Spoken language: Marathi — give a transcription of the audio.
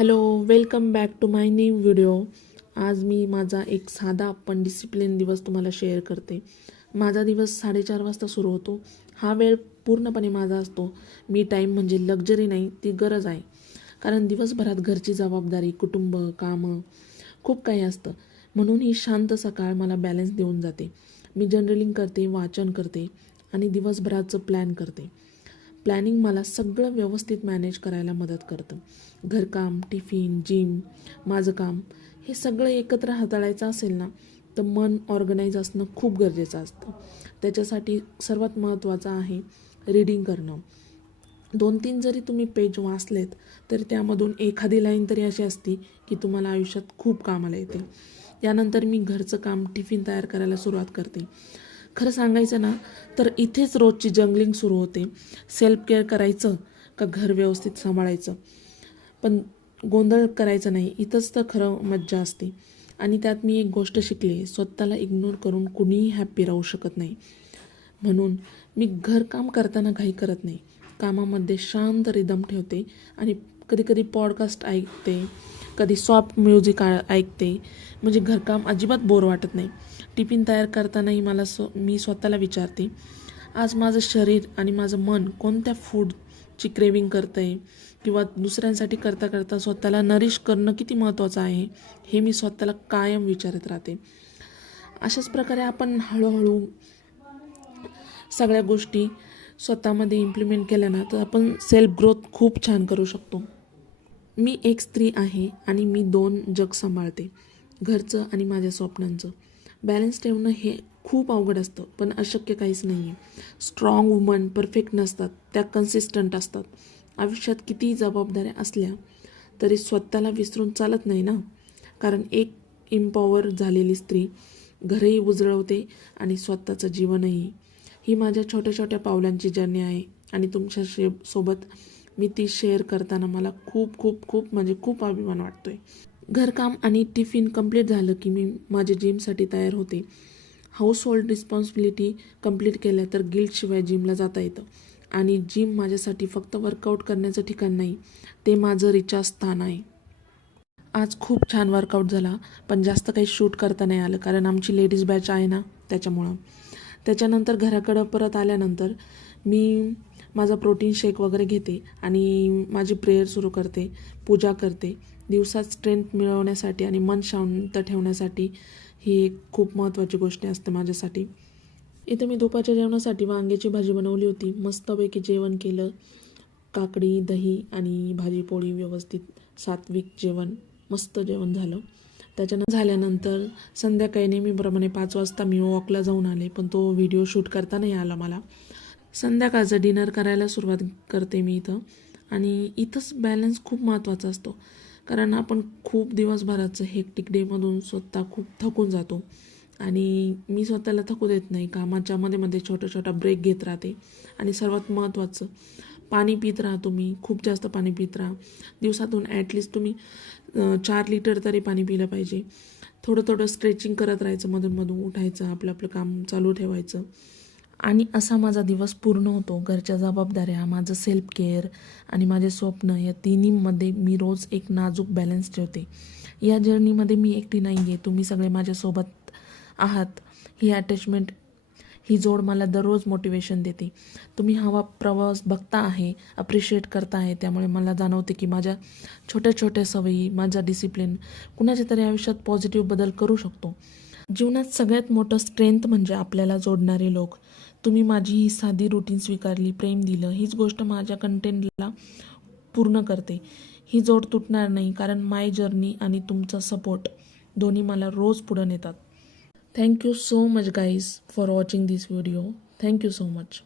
Hello welcome back to my new video आज मी माझा एक साधा पण डिसिप्लिन दिवस तुम्हाला शेअर करते. माझा दिवस साडेचार वाजता सुरू होतो. हा वेळ पूर्णपणे माझा असतो. मी टाईम म्हणजे लक्झरी नाही ती गरज आहे. कारण दिवसभरात घरची जबाबदारी कुटुंब कामं खूप काही असतं. म्हणून ही शांत सकाळ मला बॅलन्स देऊन जाते. मी जर्नलिंग करते वाचन करते आणि दिवसभराचं प्लॅन करते. प्लॅनिंग मला सगळं व्यवस्थित मॅनेज करायला मदत करतं. घरकाम टिफिन जिम माझं काम हे सगळं एकत्र हाताळायचं असेल ना तर मन ऑर्गनाईज असणं खूप गरजेचं असतं. त्याच्यासाठी सर्वात महत्त्वाचं आहे रीडिंग करणं. दोन तीन जरी तुम्ही पेज वाचलेत तरी त्यामधून एखादी लाईन तरी अशी असती की तुम्हाला आयुष्यात खूप कामाला येते. यानंतर मी घरचं काम टिफिन तयार करायला सुरुवात करते. खरं सांगायचं ना तर इथेच रोजची जंगलिंग सुरू होते. सेल्फ केअर करायचं का घर व्यवस्थित सांभाळायचं? पण गोंधळ करायचं नाही इथंच तर खरं मज्जा असते. आणि त्यात मी एक गोष्ट शिकले स्वतःला इग्नोर करून कुणीही हॅप्पी राहू शकत नाही. म्हणून मी घरकाम करताना घाई करत नाही. कामामध्ये शांत रिदम ठेवते आणि कधी कधी पॉडकास्ट ऐकते कधी सॉफ्ट म्युझिक ऐकते. म्हणजे घरकाम अजिबात बोर वाटत नाही. टिफिन तयार करतानाही मला स्व मी स्वतःला विचारते आज माझं शरीर आणि माझं मन कोणत्या फूडची क्रेविंग करतं आहे किंवा दुसऱ्यांसाठी करता करता स्वतःला नरिश करणं किती महत्त्वाचं आहे हे मी स्वतःला कायम विचारत राहते. अशाच प्रकारे आपण हळूहळू सगळ्या गोष्टी स्वतःमध्ये इम्प्लिमेंट केल्या ना तर आपण सेल्फ ग्रोथ खूप छान करू शकतो. मी एक स्त्री आहे आणि मी दोन जग सांभाळते घरचं आणि माझ्या स्वप्नांचं. बॅलन्स ठेवणं हे खूप अवघड असतं पण अशक्य काहीच नाही आहे स्ट्रॉंग वुमन परफेक्ट नसतात त्या कन्सिस्टंट असतात. आयुष्यात कितीही जबाबदाऱ्या असल्या तरी स्वतःला विसरून चालत नाही ना? कारण एक इम्पॉवर झालेली स्त्री घरही उजळवते आणि स्वतःचं जीवनही. ही माझ्या छोट्या छोट्या पावलांची जर्नी आहे आणि तुमच्या शे सोबत मी ती शेअर करताना मला खूप खूप खूप म्हणजे खूप अभिमान वाटतो आहे घरकाम आणि टिफिन कंप्लीट झालं की मी माझ्या जिमसाठी तयार होते. हाऊस होल्ड रिस्पॉन्सिबिलिटी कंप्लीट केल्या तर गिल्टशिवाय जिमला जाता येतं. आणि जिम माझ्यासाठी फक्त वर्कआउट करण्याचं ठिकाण नाही ते माझं रिचार्ज स्थान आहे. आज खूप छान वर्कआउट झाला पण जास्त काही शूट करता नाही आलं कारण आमची लेडीज बॅच आहे ना त्याच्यामुळं. त्याच्यानंतर घराकडं परत आल्यानंतर मी माझा प्रोटीन शेक वगैरे घेते आणि माझी प्रेयर सुरू करते पूजा करते. दिवसात स्ट्रेंथ मिळवण्यासाठी आणि मन शांत ठेवण्यासाठी ही एक खूप महत्त्वाची गोष्ट असते माझ्यासाठी. इथं मी दुपारच्या जेवणासाठी वांग्याची भाजी बनवली होती. मस्तपैकी जेवण केलं. काकडी दही आणि भाजी पोळी व्यवस्थित सात्विक जेवण मस्त जेवण झालं. त्याच्यानं झाल्यानंतर संध्याकाळी नेहमीप्रमाणे पाच वाजता मी वॉकला जाऊन आले पण तो व्हिडिओ शूट करता नाही आला मला. संध्याकाळचं डिनर करायला सुरुवात करते मी इथं. आणि इथंच बॅलन्स खूप महत्त्वाचा असतो. कारण आपण खूप दिवसभराचं हेक्टिक डेमधून स्वतः खूप थकून जातो. आणि मी स्वतःला थकू देत नाही. कामाच्या मध्ये मध्ये छोटा छोटा ब्रेक घेत राहते. आणि सर्वात महत्त्वाचं पाणी पित राहा तुम्ही खूप जास्त पाणी पित राहा. दिवसातून ॲटलिस्ट तुम्ही चार लिटर तरी पाणी पिलं पाहिजे. थोडं थोडं स्ट्रेचिंग करत राहायचं मधून मधून. उठायचं आपलं आपलं काम चालू ठेवायचं. आणि असा माझा दिवस पूर्ण होतो. घरच्या जबाबदाऱ्या माझं सेल्फ केअर आणि माझे स्वप्न या तिन्हीमध्ये मी रोज एक नाजूक बॅलन्स ठेवते. या जर्नीमध्ये मी एकटी नाही आहे तुम्ही सगळे माझ्यासोबत आहात. ही अटॅचमेंट ही जोड मला दररोज मोटिवेशन देते. तुम्ही हवा प्रवास बघता आहे अप्रिशिएट करता आहे त्यामुळे मला जाणवते की माझ्या छोट्या छोट्या सवयी माझा डिसिप्लिन कुणाच्या तरी आयुष्यात पॉझिटिव्ह बदल करू शकतो. जीवनात सगळ्यात मोठं स्ट्रेंथ म्हणजे आपल्याला जोडणारे लोक. तुम्ही माझी ही साधी रुटीन स्वीकारली प्रेम दिलं हीच गोष्ट माझ्या कंटेंटला पूर्ण करते. ही जोड तुटणार नाही कारण माय जर्नी आणि तुमचा सपोर्ट दोन्ही मला रोज पुढं नेतात. Thank you so much guys for watching this video thank you so much